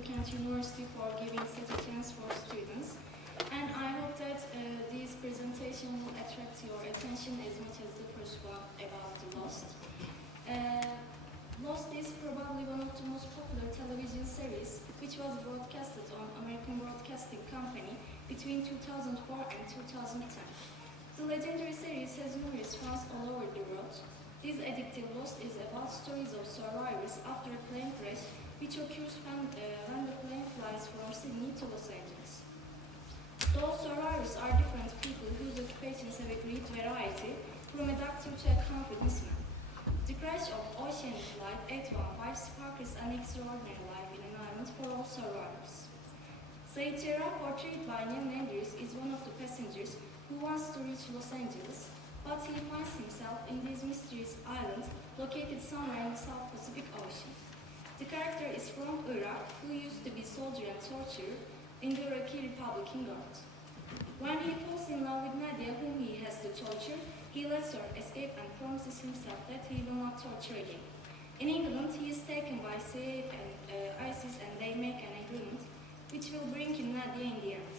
the Kent University for giving such a chance for students. And I hope that this presentation will attract your attention as much as the first one about the Lost. Lost is probably one of the most popular television series, which was broadcasted on American Broadcasting Company between 2004 and 2010. The legendary series has numerous fans all over the world. This addictive Lost is about stories of survivors after a plane crash, which occurs when the plane flies from Sydney to Los Angeles. Those survivors are different people whose occupations have a great variety, from a doctor to a congressman. The crash of Oceanic Flight 815 sparks an extraordinary life in an island for all survivors. Said Jarrah, portrayed by Neil Landers, is one of the passengers who wants to reach Los Angeles, but he finds himself in this mysterious island located somewhere in the South Pacific Ocean. The character is from Iraq, who used to be soldier and torturer in the Iraqi Republican Guard. When he falls in love with Nadia, whom he has to torture, he lets her escape and promises himself that he will not torture again. In England, he is taken by CIA and ISIS, and they make an agreement which will bring him Nadia in the end.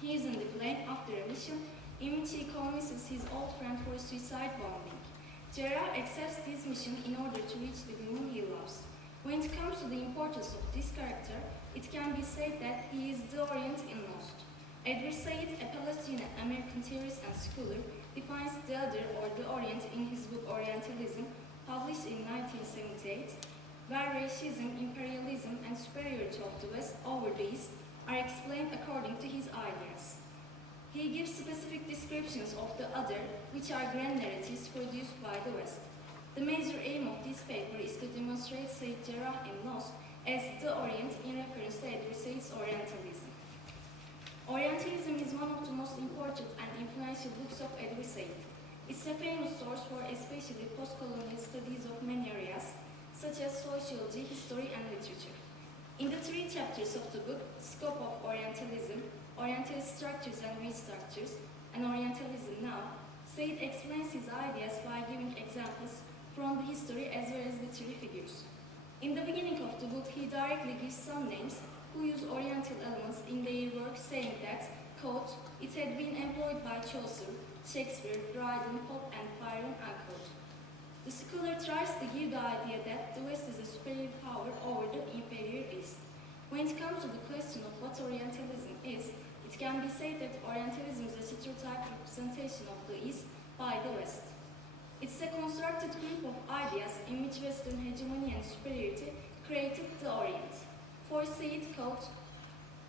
He is in the plane after a mission in which he convinces his old friend for a suicide bombing. Jarrah accepts this mission in order to reach the woman he loves. When it comes to the importance of this character, it can be said that he is the Orient in Lost. Edward Said, a Palestinian-American theorist and scholar, defines the other or the Orient in his book Orientalism, published in 1978, where racism, imperialism, and superiority of the West over the East are explained according to his ideas. He gives specific descriptions of the other, which are grand narratives produced by the West. The major aim of this paper is to demonstrate Said Jarrah in Lost as the Orient in reference to Edward Said's Orientalism. Orientalism is one of the most important and influential books of Edward Said. It's a famous source for especially post-colonial studies of many areas, such as sociology, history, and literature. In the 3 chapters of the book, Scope of Orientalism, Orientalist Structures and Restructures, and Orientalism Now, Said explains his ideas by giving examples from the history as well as literary figures. In the beginning of the book, he directly gives some names who use Oriental elements in their work, saying that, quote, it had been employed by Chaucer, Shakespeare, Dryden, Pope, and Byron, unquote. The scholar tries to give the idea that the West is a superior power over the inferior East. When it comes to the question of what Orientalism is, it can be said that Orientalism is a stereotype representation of the East by the West. It's a constructed group of ideas in which Western hegemony and superiority created the Orient. For Said, quote,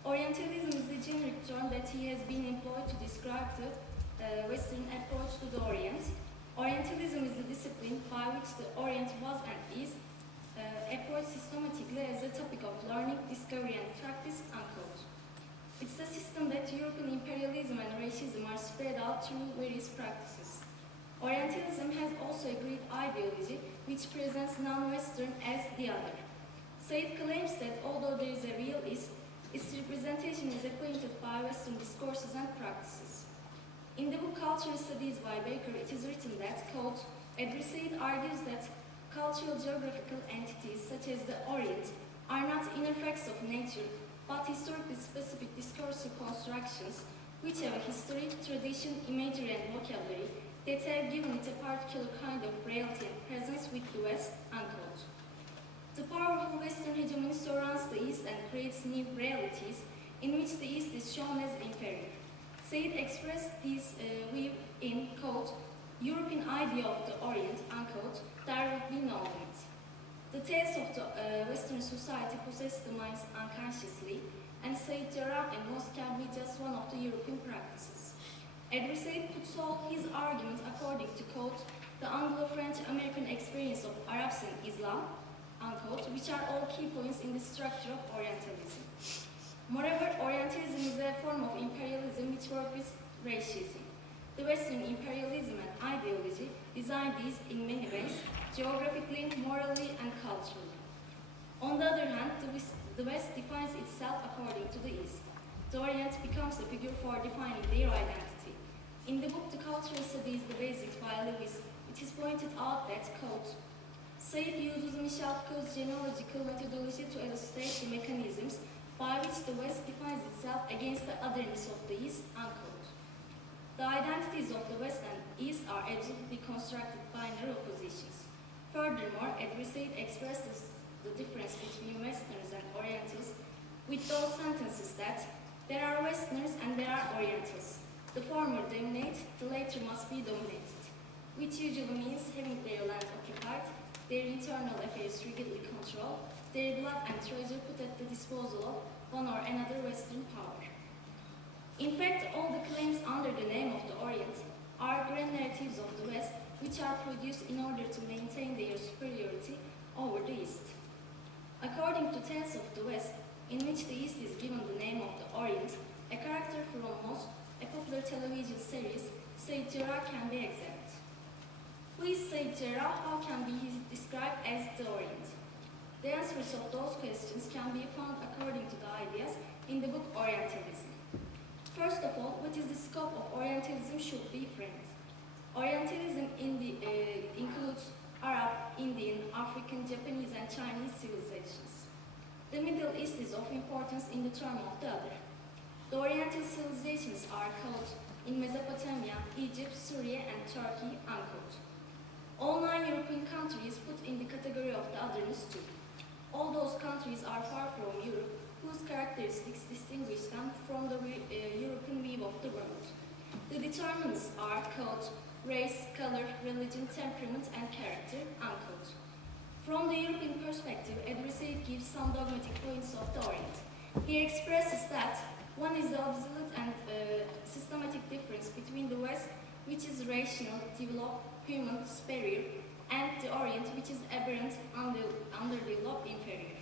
Orientalism is the generic term that he has been employed to describe the Western approach to the Orient. Orientalism is the discipline by which the Orient was and is approached systematically as a topic of learning, discovery, and practice, unquote. It's a system that European imperialism and racism are spread out through various practices. Orientalism has also a great ideology which presents non-Western as the other. Said claims that although there is a real East, its representation is acquainted by Western discourses and practices. In the book Cultural Studies by Baker, it is written that, quote, Edward Said argues that cultural geographical entities such as the Orient are not inner facts of nature, but historically specific discursive constructions which have a history, tradition, imagery, and vocabulary that have given it a particular kind of reality and presence with the West, unquote. The powerful Western hegemony surrounds the East and creates new realities in which the East is shown as inferior. Said expressed this view in, quote, European idea of the Orient, unquote, there would be no limit. The tastes of the Western society possess the minds unconsciously, and Said Jarrah and Lost can be just one of the European practices. Edward Said puts all his arguments according to, quote, the Anglo-French-American experience of Arabs and Islam, unquote, which are all key points in the structure of Orientalism. Moreover, Orientalism is a form of imperialism which works with racism. The Western imperialism and ideology design these in many ways, geographically, morally, and culturally. On the other hand, the West defines itself according to the East. The Orient becomes a figure for defining their identity. In the book The Cultural Studies, The Basics by Lewis, it is pointed out that, quote, Said uses Michel Foucault's genealogical methodology to illustrate the mechanism which the West defines itself against the otherness of the East, unquote. The identities of the West and East are absolutely constructed binary oppositions. Furthermore, Adversate expresses the difference between Westerners and Orientals with those sentences that there are Westerners and there are Orientals. The former dominate, the latter must be dominated, which usually means having their land occupied, their internal affairs rigidly controlled, their blood and treasure put at the disposal of one or another Western power. In fact, all the claims under the name of the Orient are grand narratives of the West, which are produced in order to maintain their superiority over the East. According to Tales of the West, in which the East is given the name of the Orient, a character from Most, a popular television series, Said Jarrah can be examined. Who is Said Jarrah? How can he be described as the Orient? The answers of those questions can be found according to the ideas in the book Orientalism. First of all, what is the scope of Orientalism should be framed. Orientalism includes Arab, Indian, African, Japanese, and Chinese civilizations. The Middle East is of importance in the term of the other. The Oriental civilizations are called in Mesopotamia, Egypt, Syria, and Turkey, unquote. All 9 European countries put in the category of the otherness too. All those countries are far from Europe, whose characteristics distinguish them from the European view of the world. The determinants are called race, color, religion, temperament, and character, unquote. From the European perspective, Adversate gives some dogmatic points of the Orient. He expresses that one is the absolute and systematic difference between the West, which is rational, developed, human, superior, and the Orient, which is aberrant, underdeveloped, inferior.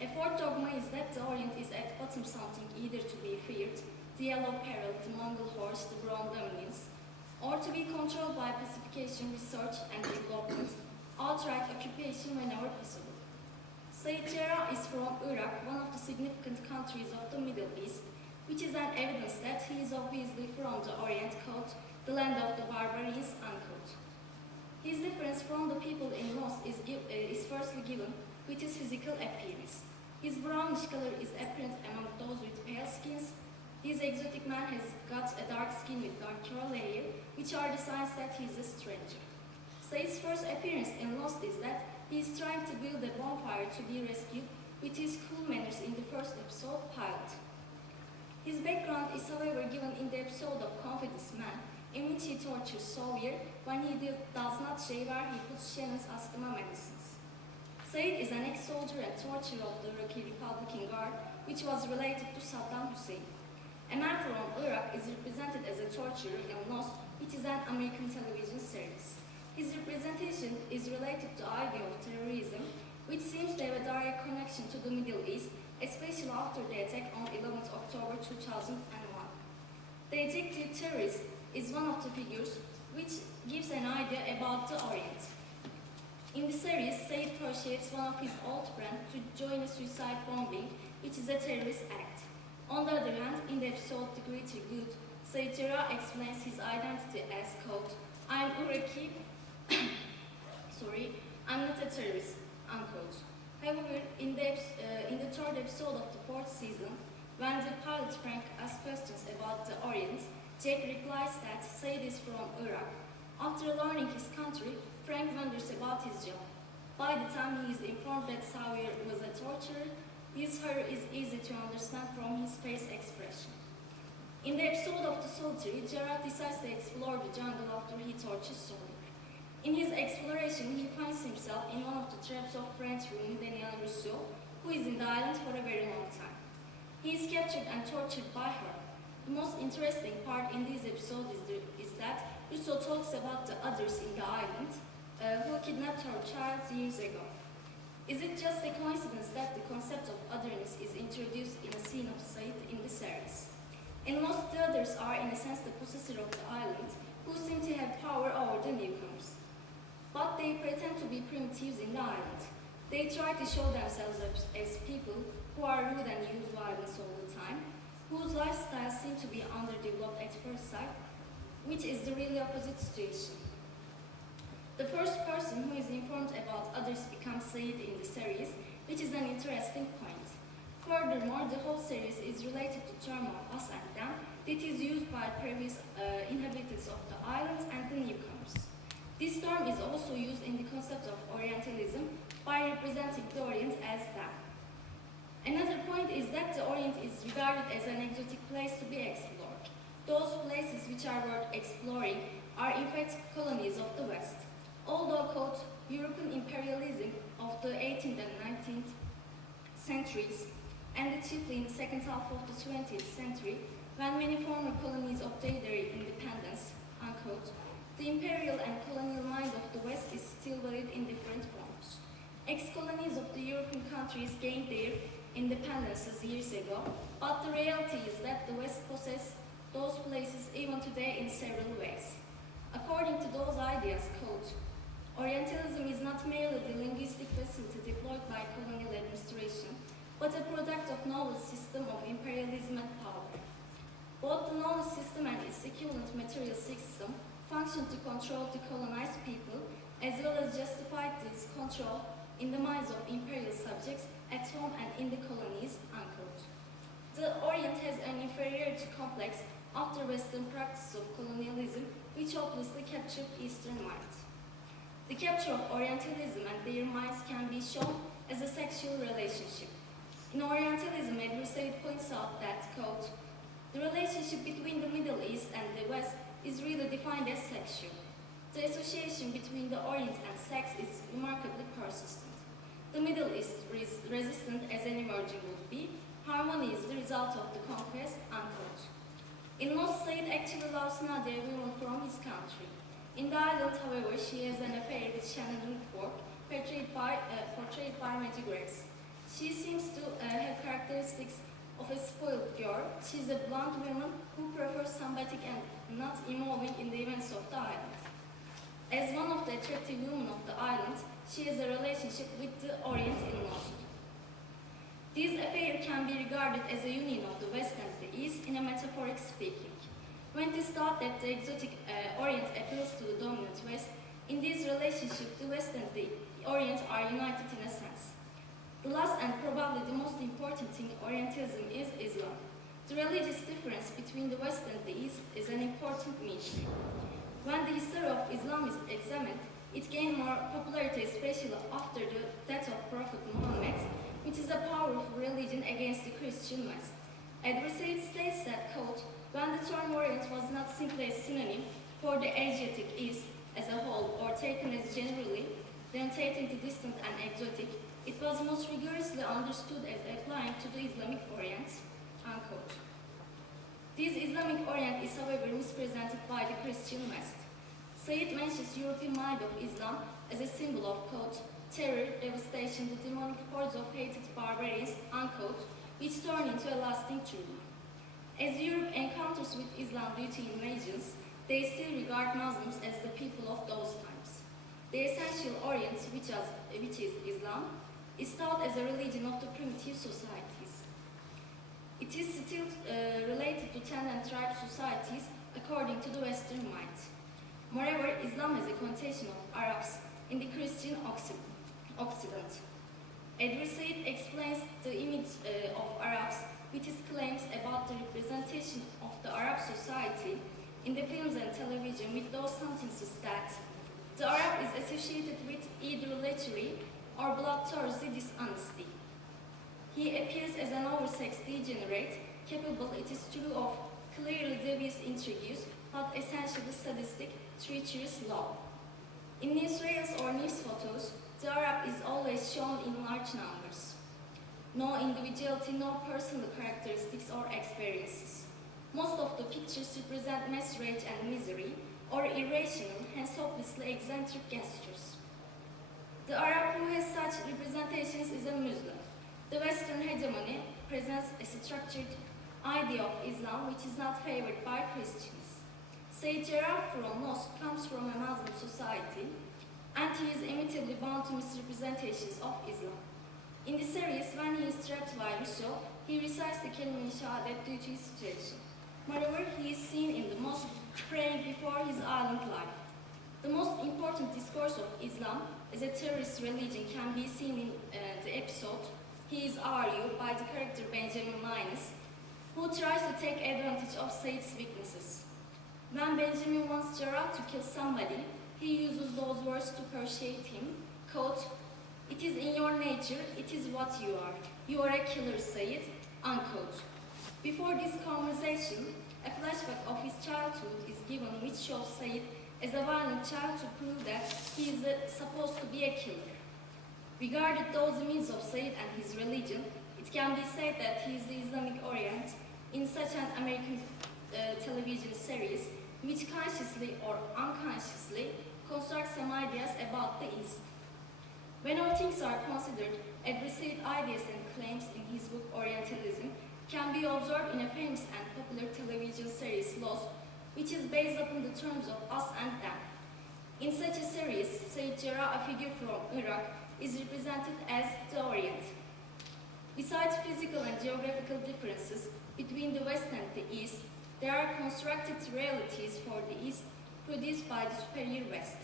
A fourth dogma is that the Orient is at bottom something either to be feared, the yellow peril, the Mongol horse, the brown dominance, or to be controlled by pacification, research, and development, outright occupation whenever possible. Said Jarrah is from Iraq, one of the significant countries of the Middle East, which is an evidence that he is obviously from the Orient, called the land of the barbarians, unquote. His difference from the people in Most is firstly given with his physical appearance. His brownish color is apparent among those with pale skins. This exotic man has got a dark skin with dark curl hair, which are the signs that he is a stranger. Said's first appearance in Lost is that he is trying to build a bonfire to be rescued with his cool manners in the first episode, Pilot. His background is however given in the episode of Confidence Man, in which he tortures Sawyer when he does not shave where he puts Shannon's asthma medicines. Said is an ex-soldier and torturer of the Iraqi Republican Guard, which was related to Saddam Hussein. A man from Iraq is represented as a torturer in Lost, which is an American television series. His representation is related to the idea of terrorism, which seems to have a direct connection to the Middle East, especially after the attack on 11th October 2001. The adjective terrorist is one of the figures which gives an idea about the Orient. In the series, Said persuades one of his old friends to join a suicide bombing, which is a terrorist act. On the other hand, in the episode The Greater Good, Said Jarrah explains his identity as, quote, I'm Iraqi, I'm not a terrorist, unquote. However, in the third episode of the 4th season, when the pilot Frank asks questions about the Orient, Jack replies that Said is from Iraq. After learning his country, Frank wonders about his job. By the time he is informed that Sawyer was a torturer, his horror is easy to understand from his face expression. In the episode of The Solitary, Jarrah decides to explore the jungle after he tortures Sawyer. In his exploration, he finds himself in one of the traps of French woman Danielle Rousseau, who is in the island for a very long time. He is captured and tortured by her. The most interesting part in this episode is that Rousseau talks about the others in the island who kidnapped her child years ago. Is it just a coincidence that the concept of otherness is introduced in a scene of Said in the series? In most, the others are in a sense the possessor of the island, who seem to have power over the newcomers. But they pretend to be primitives in the island. They try to show themselves as people who are rude and use violence all the time, whose lifestyles seem to be underdeveloped at first sight, which is the really opposite situation. The first person who is informed about others becomes Said in the series, which is an interesting point. Furthermore, the whole series is related to term of us and them that is used by previous inhabitants of the islands and the newcomers. This term is also used in the concept of Orientalism by representing the Orient as them. Another point is that the Orient is regarded as an exotic place to be explored. Those places which are worth exploring are in fact colonies of the West. Although called European imperialism of the 18th and 19th centuries, and chiefly in the second half of the 20th century, when many former colonies obtained their independence, unquote, the imperial and colonial mind of the West is still valid in different forms. Ex-colonies of the European countries gained their independences years ago, but the reality is that the West possesses those places even today in several ways. According to those ideas, quote, Orientalism is not merely the linguistic facility deployed by colonial administration, but a product of knowledge system of imperialism and power. Both the knowledge system and its equivalent material system function to control the colonized people, as well as justify this control in the minds of imperial subjects at home and in the colonies, unquote. The Orient has an inferiority complex after Western practice of colonialism, which hopelessly captured Eastern minds. The capture of Orientalism and their minds can be shown as a sexual relationship. In Orientalism, Adversariat points out that, quote, the relationship between the Middle East and the West is really defined as sexual. The association between the Orient and sex is remarkably persistent. The Middle East is resistant as any virgin would be. Harmony is the result of the conquest, unquote. In Lost, Said actually loves Nadia, a woman from his country. In the island, however, she has an affair with Shannon Ford, portrayed by Maggie Grace. She seems to have characteristics of a spoiled girl. She is a blonde woman who prefers somebody and not involving in the events of the island. As one of the attractive women of the island, she has a relationship with the Orient in Lost. This affair can be regarded as a union of the West and the East in a metaphoric speaking. When it is thought that the exotic Orient appeals to the dominant West, in this relationship the West and the Orient are united in a sense. The last and probably the most important thing in Orientalism is Islam. The religious difference between the West and the East is an important mystery. When the history of Islam is examined, it gained more popularity, especially after the death of Prophet Muhammad, which is a powerful religion against the Christian West. Adversariat states that, quote, when the term Orient was not simply a synonym for the Asiatic East as a whole, or taken as generally denotating the distant and exotic, it was most rigorously understood as applying to the Islamic Orient, unquote. This Islamic Orient is, however, misrepresented by the Christian West. Said mentions European mind of Islam as a symbol of, quote, terror, devastation, the demonic hordes of hated barbarians, unquote, which turn into a lasting trauma. As Europe encounters with Islam due to invasions, they still regard Muslims as the people of those times. The essential Orient, which is Islam, is taught as a religion of the primitive societies. It is still related to tenant tribe societies according to the Western mind. Moreover, Islam has a connotation of Arabs in the Christian Occident. Adversariat explains the image of Arabs with his claims about the representation of the Arab society in the films and television with those sentences that the Arab is associated with either lechery or bloodthirsty dishonesty. He appears as an oversexed degenerate, capable, it is true, of clearly devious intrigues, but essentially sadistic, treacherous love. In newsreels or news photos, the Arab is always shown in large numbers. No individuality, no personal characteristics or experiences. Most of the pictures represent mass rage and misery, or irrational, hence hopelessly eccentric gestures. The Arab who has such representations is a Muslim. The Western hegemony presents a structured idea of Islam which is not favored by Christians. Sayyid Jarrah from Lost comes from a Muslim society, and he is inevitably bound to misrepresentations of Islam. In the series, when he is trapped by Rousseau, he recites the Kelime-i-Shahadet due to his situation. Moreover, he is seen in the mosque praying before his island life. The most important discourse of Islam as a terrorist religion can be seen in the episode He is RU by the character Benjamin Linus, who tries to take advantage of Said's weaknesses. When Benjamin wants Jarrah to kill somebody, he uses those words to persuade him, quote, "It is in your nature, it is what you are. You are a killer, Said," unquote. Before this conversation, a flashback of his childhood is given which shows Said as a violent child to prove that he is supposed to be a killer. Regarding those images of Said and his religion, it can be said that he is the Islamic Orient in such an American television series which consciously or unconsciously constructs some ideas about the East. When all things are considered, aggressive ideas and claims in his book Orientalism can be observed in a famous and popular television series Lost, which is based upon the terms of us and them. In such a series, Said Jarrah, a figure from Iraq, is represented as the Orient. Besides physical and geographical differences between the West and the East, there are constructed realities for the East produced by the superior West.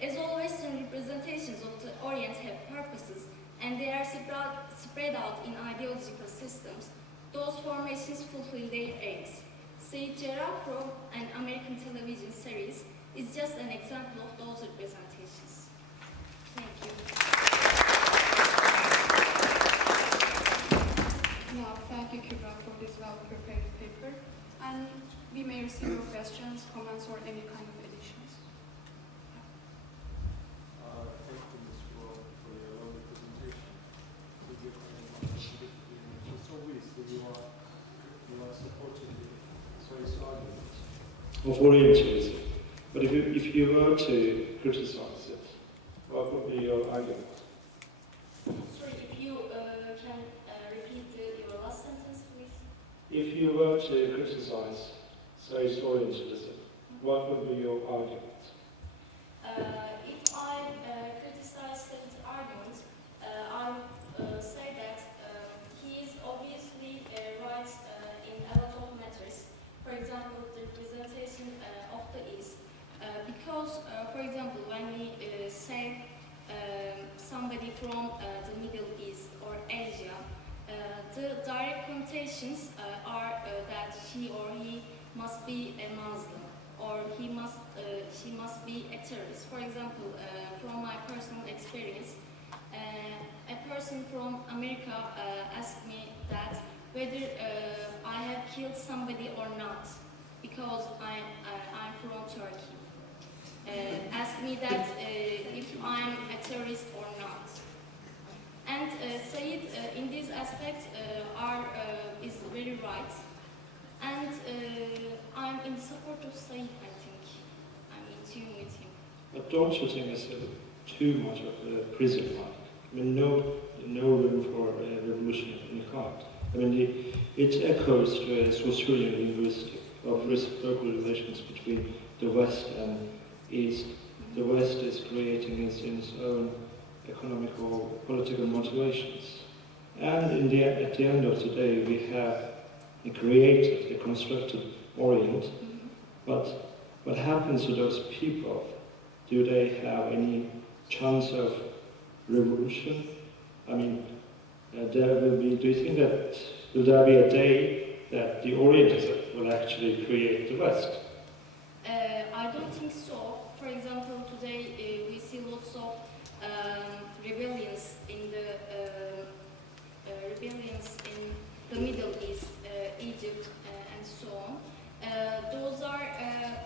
As all Western representations of the Orient have purposes and they are spread out in ideological systems, those formations fulfill their aims. Said Jarrah from an American television series is just an example of those representations. Thank you. Yeah, thank you, Kübra, for this well-prepared paper. And we may receive your questions, comments, or any kind of additions. Thank you, Ms. Vural, for your lovely presentation. So obviously you are supporting the various arguments of Orientalism. But if you were to criticize it, what would be your argument? Sorry, if you can repeat your last sentence, please. If you were to criticize Said's Orientalism, what would be your argument? If I criticize Said's argument, I would say that he is obviously right in a lot of matters. For example, the representation of the East. Because, for example, when we say somebody from the Middle East or Asia, the direct connotations are that she or he must be a Muslim or she must be a terrorist. For example, from my personal experience, a person from America asked me that whether I have killed somebody or not because I'm from Turkey. Asked me that if I'm a terrorist or not. And Said, in this aspect, is very right. And I'm in support of Said, I think. I'm in tune with him. But don't you think it's too much of a prison life? I mean, no room for a revolution of any kind. I mean, it echoes to a Australian linguistic of reciprocal relations between the West and East. The West is creating its own economic or political motivations. And at the end of the day, we have created a constructed Orient. But what happens to those people? Do they have any chance of revolution? I mean, there will be, do you think that, will there be a day that the Orientalism will actually create the West? I don't think so. For example, today we see lots of rebellions in the Middle East, Egypt, and so on.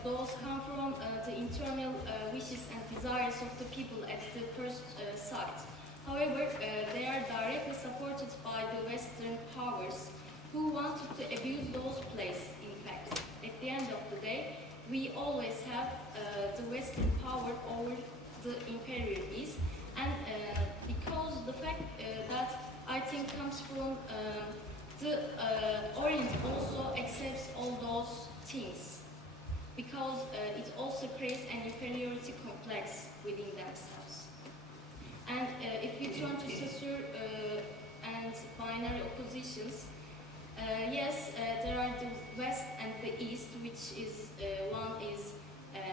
Those come from the internal wishes and desires of the people at the first sight. However, they are directly supported by the Western powers who wanted to abuse those places. In fact, at the end of the day, we always have the Western power over the Imperial East, and because the fact that I think comes from the Orient also accepts all those things, because it also creates an inferiority complex within themselves. And if we turn to Saussure and binary oppositions, yes, there are the West and the East, which is one is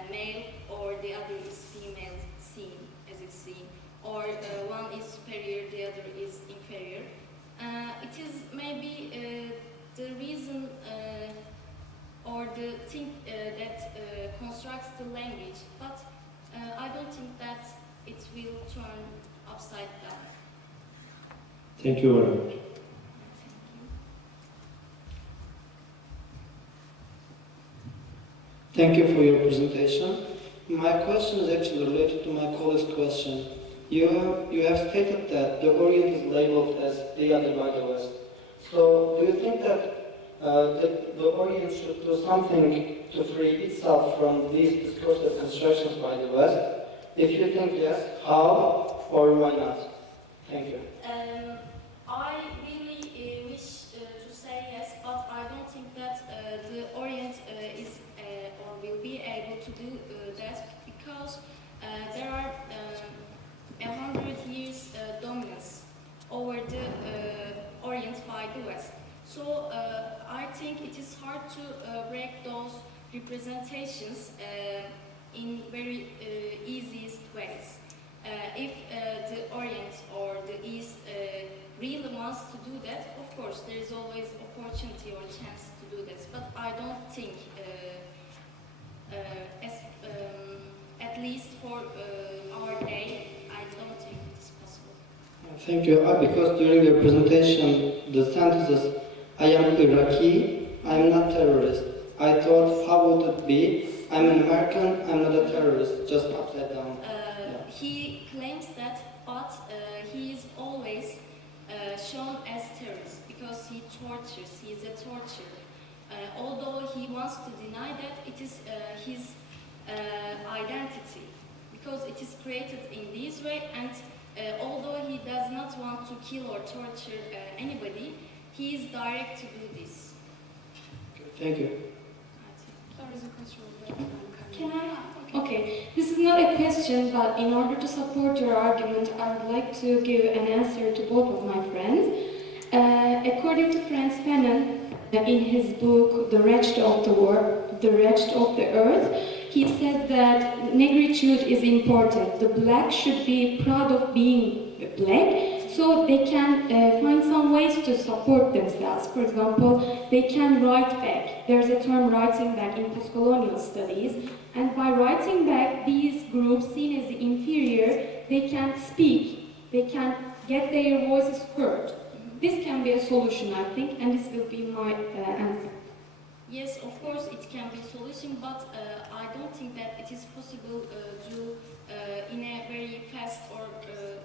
male or the other is female seen as it's seen. or one is superior, the other is inferior. It is maybe the reason or the thing that constructs the language, but I don't think that it will turn upside down. Thank you very much. Thank you for your presentation. My question is actually related to my colleague's question. You have stated that the Orient is labeled as the other by the West. So do you think that the Orient should do something to free itself from these discursive constructions by the West? If you think yes, how or why not? Thank you. I really wish to say yes, but I don't think that the Orient is or will be able to do that, because there are 100 years dominance over the Orient by the West. So I think it is hard to break those representations in very easiest ways. If the Orient or the East really wants to do that, of course there is always opportunity or chance to do this, but I don't think at least for our day, I don't think it is possible. Thank you. Because during your presentation, the sentences, I am Iraqi, I am not terrorist. I thought, how would it be? I'm an American, I'm not a terrorist, just upside down. He claims that, but he is always shown as terrorist because he tortures, he is a torturer. Although he wants to deny that, it is his identity, because it is created in this way, and although he does not want to kill or torture anybody, he is direct to do this. Thank you. There is a question over there. Can I? Okay, this is not a question, but in order to support your argument, I would like to give an answer to both of my friends. According to Frantz Fanon, in his book *The Wretched of the Earth*, he says that negritude is important. The black should be proud of being black, so they can find some ways to support themselves. For example, they can write back. There's a term writing back in postcolonial studies, and by writing back, these groups seen as the inferior, they can speak, they can get their voices heard. This can be a solution, I think, and this will be my answer. Yes, of course it can be a solution, but I don't think that it is possible to in a very fast or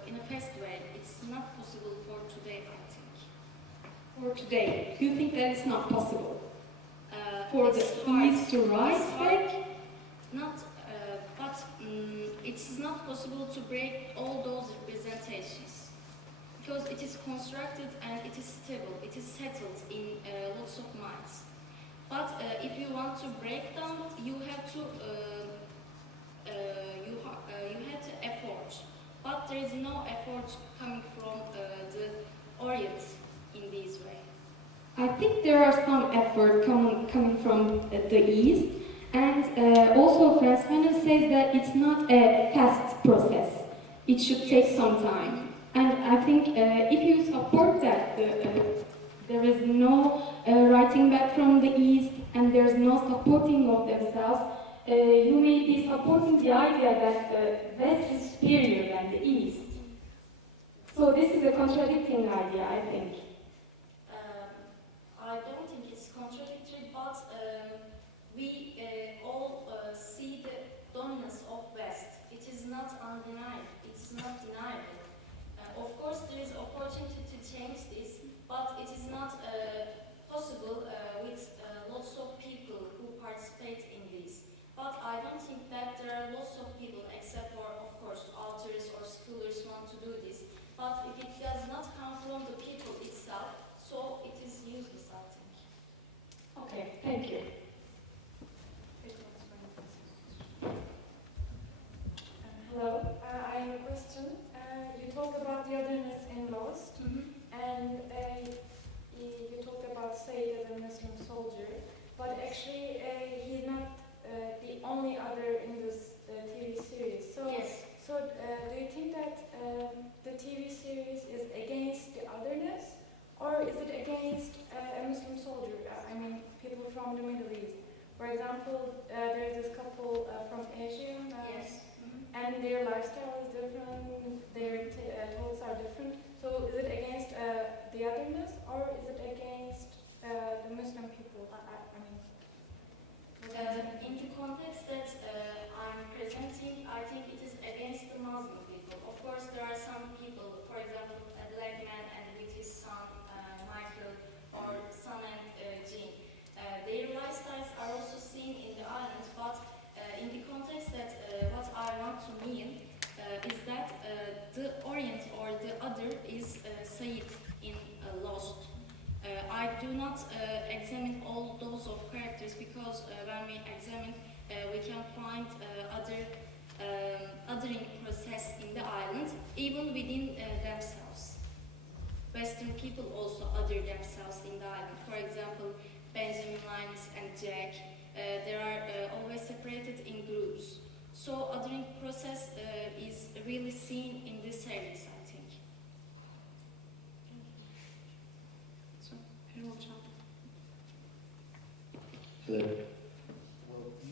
in a fast way. It's not possible for today, I think. For today, do you think that it's not possible? For It's the hard. East to write It's hard. back? Not, but it's not possible to break all those representations, because it is constructed and it is stable, it is settled in lots of minds. But if you want to break down, you have to effort. But there is no effort coming from the Orient in this way. I think there are some effort coming from the East, and also Frantz Fanon says that it's not a fast process. It should take some time. And I think if you support that, there is no writing back from the East, and there's no supporting of themselves, you may be supporting the idea that the West is superior than the East. So this is a contradicting idea, I think. I don't think it's contradictory, but we all see the dominance of West. It is not undeniable. It is not deniable. Of course, there is opportunity to change this, but it is not possible with lots of people who participate in this. But I don't think that there are lots of people, except for, of course, authors or scholars want to do this. But if it does not come from the people, from the Middle East. For example, there is this couple from Asia, Yes. and their lifestyle is different, their thoughts are different. So is it against the otherness, or is it against the Muslim people? I mean, In the context that I'm presenting, I think it is against the Muslim people. Of course, there are some people, for example, a black man and with his son, Michael, or son and Jean. Their lifestyles are also seen in the island, but in the context that what I want to mean is that the Orient or the other is Said in Lost. I do not examine all those of characters because when we examine, we can find othering process in the island, even within themselves. Western people also other themselves in the island. For example, Benjamin, Linus, and Jack, they are always separated in groups. So othering process is really seen in this series, I think. Hello.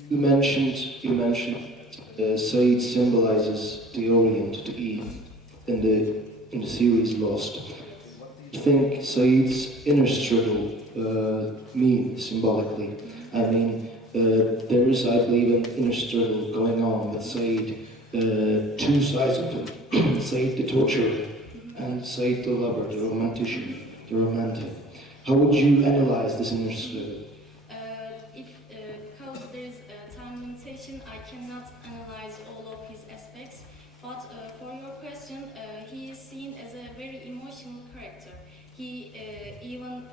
You mentioned Said symbolizes the Orient, the East, in the series Lost. I think Said's inner struggle means symbolically. I mean, there is, I believe, an inner struggle going on with Said, two sides of him. Said the torturer and Said the lover, the romantic. How would you analyze this inner struggle? Because there is a time limitation, I cannot analyze all of his aspects. But for your question, he is seen as a very emotional character. He even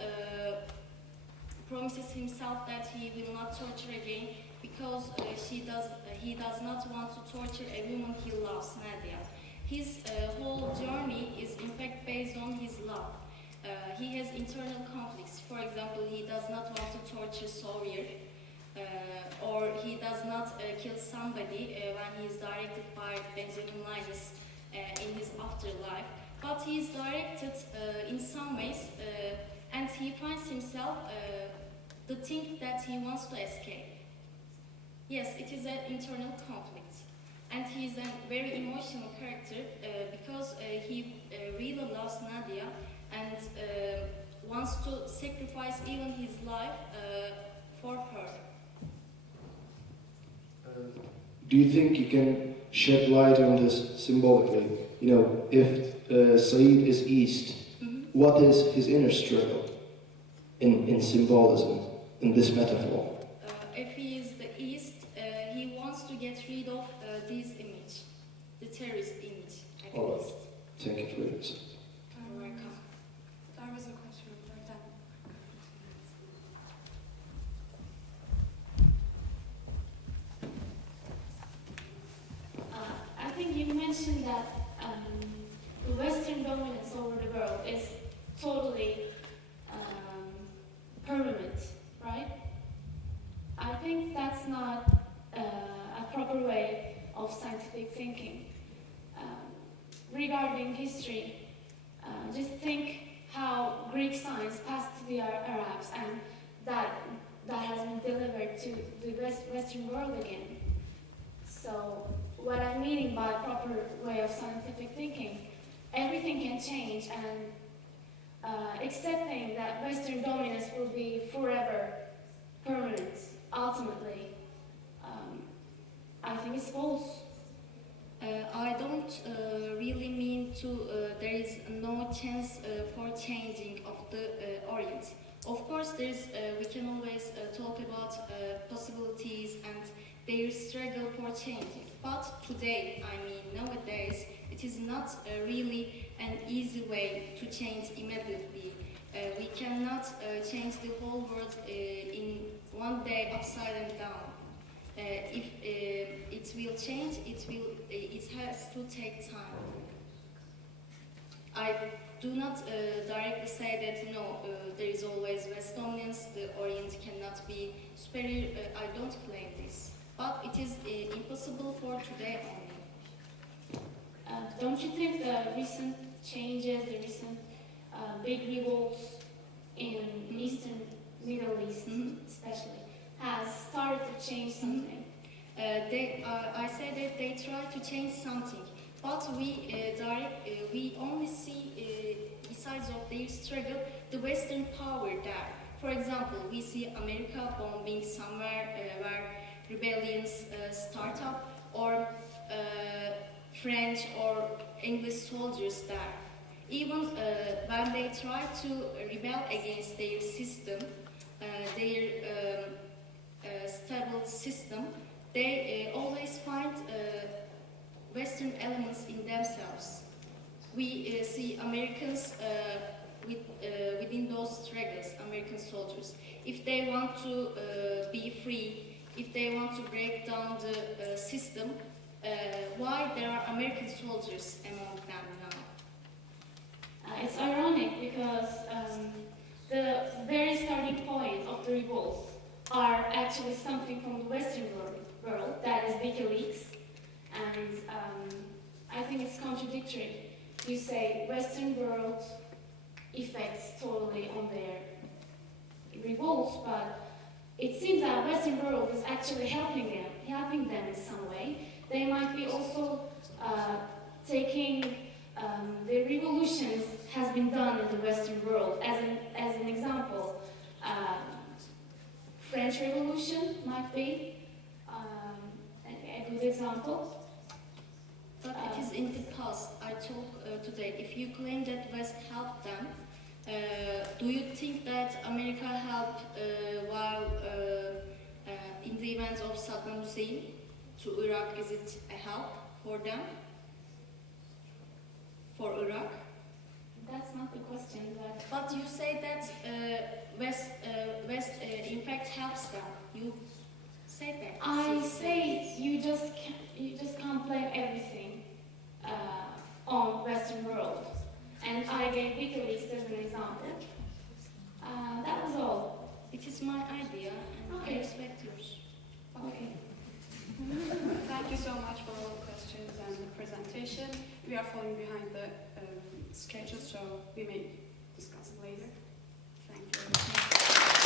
promises himself that he will not torture again because he does not want to torture a woman he loves, Nadia. His whole journey is in fact based on his love. He has internal conflicts. For example, he does not want to torture Sawyer, or he does not kill somebody when he is directed by Benjamin Linus in his afterlife. But he is directed in some ways, and he finds himself the thing that he wants to escape. Yes, it is an internal conflict. And he is a very emotional character because he really loves Nadia and wants to sacrifice even his life for her. Do you think you can shed light on this symbolically? You know, if Said is East, what is his inner struggle in symbolism, in this metaphor? If he is the East, he wants to get rid of this image, the terrorist image. All right. Thank you for this. You're welcome. There was a question right then. I think you mentioned that the Western dominance over the world is totally permanent, right? I think that's not a proper way of scientific thinking. Regarding history, just think how Greek science passed to the Arabs, and that has been delivered to the Western world again. So what I'm meaning by proper way of scientific thinking, everything can change, and accepting that Western dominance will be forever permanent, ultimately, I think it's false. I don't really mean to, there is no chance for changing of the Orient. Of course, we can always talk about possibilities and their struggle for changing. But today, I mean nowadays, it is not really an easy way to change immediately. We cannot change the whole world in one day upside and down. If it will change, it has to take time. I do not directly say that no, there is always West dominance, the Orient cannot be superior. I don't claim this, but it is impossible for today only. Don't you think the recent changes, the recent big revolts in Eastern Middle East, especially, has started to change something. I say that they try to change something, but we only see, besides of their struggle, the Western power there. For example, we see America bombing somewhere where rebellions start up, or French or English soldiers there. Even when they try to rebel against their system, their stable system, they always find Western elements in themselves. We see Americans within those struggles, American soldiers. If they want to be free, if they want to break down the system, why there are American soldiers among them now? It's ironic because the very starting point of the revolts are actually something from the Western world, that is WikiLeaks, and I think it's contradictory. You say Western world effects totally on their revolts, but it seems that Western world is actually helping them in some way. They might be also taking the revolutions has been done in the Western world. As an example, French Revolution might be a good example. But it is in the past. I talk today. If you claim that West helped them, do you think that America helped while in the events of Saddam Hussein to Iraq? Is it a help for them? For Iraq? That's not the question. But you say that West in fact helps them. You say that. I say you just can't blame everything on Western world. And I gave WikiLeaks as an example. That was all. It is my idea, and I respect yours. Okay. Thank you so much for all the questions and the presentation. We are falling behind the schedule, so we may discuss later.